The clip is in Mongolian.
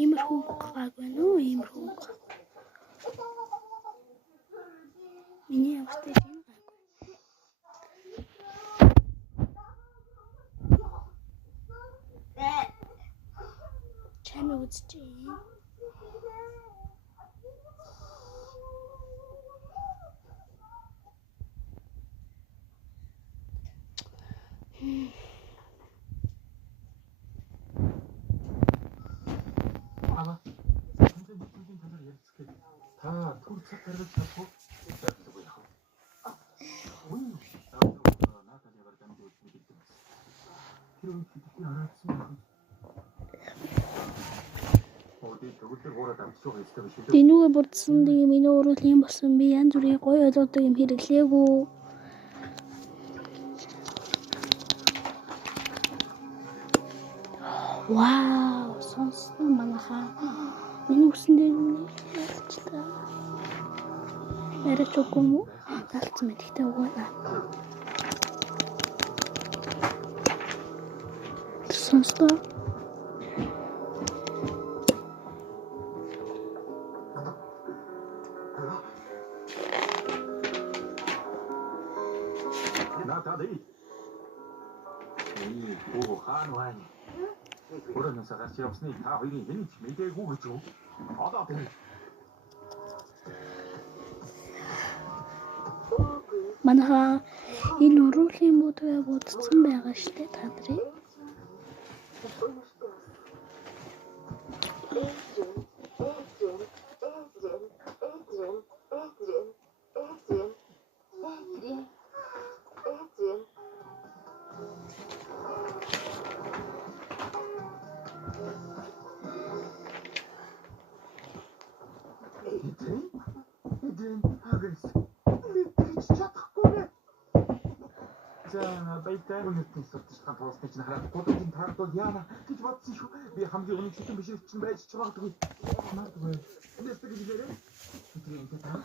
Иймэрхүү гаагүй нөө иймэрхүү. Миний австай юм гаагүй. Чамайг үзчихье. 아마 선생님 단어를 예측해 다 토르차 따르고 잡고 잡고요. 오늘 나부터 나타내가 담고 있기 때문에 필요한 기득이 알았습니다. 어디 저것들 뭐라 담수가 있다고 싶어. Динүүгээ бүрдсэн тийм энэ өөрөө л юм болсон би янз бүрийн гоё одоодаг юм хэрэглээгүй. Вау, сонсон манайхаа. Миний үсэн дээр нь ялцлаа. Яриач үгүй юм уу? Талцсан мэт ихтэй угаана. Сонсон. 나다들 이 보고 한와이 그런 녀석아 시없으니 다 회의 힘이 매대고 그죠 아다들 Манайхаа энэ уруулийн модоо бодсон байгаа штэ та нарыг. 이젠 하겠어 미치지 않겠구나 자 바이타고 늦게 있었지 한 버스 대신 하나 고도진 다르도 야나 그지 맞지 왜 함기 오늘 지금 미실 좀 매지 쳐가지고 나도 왜 근데 쓰기 전에 그게 이제 다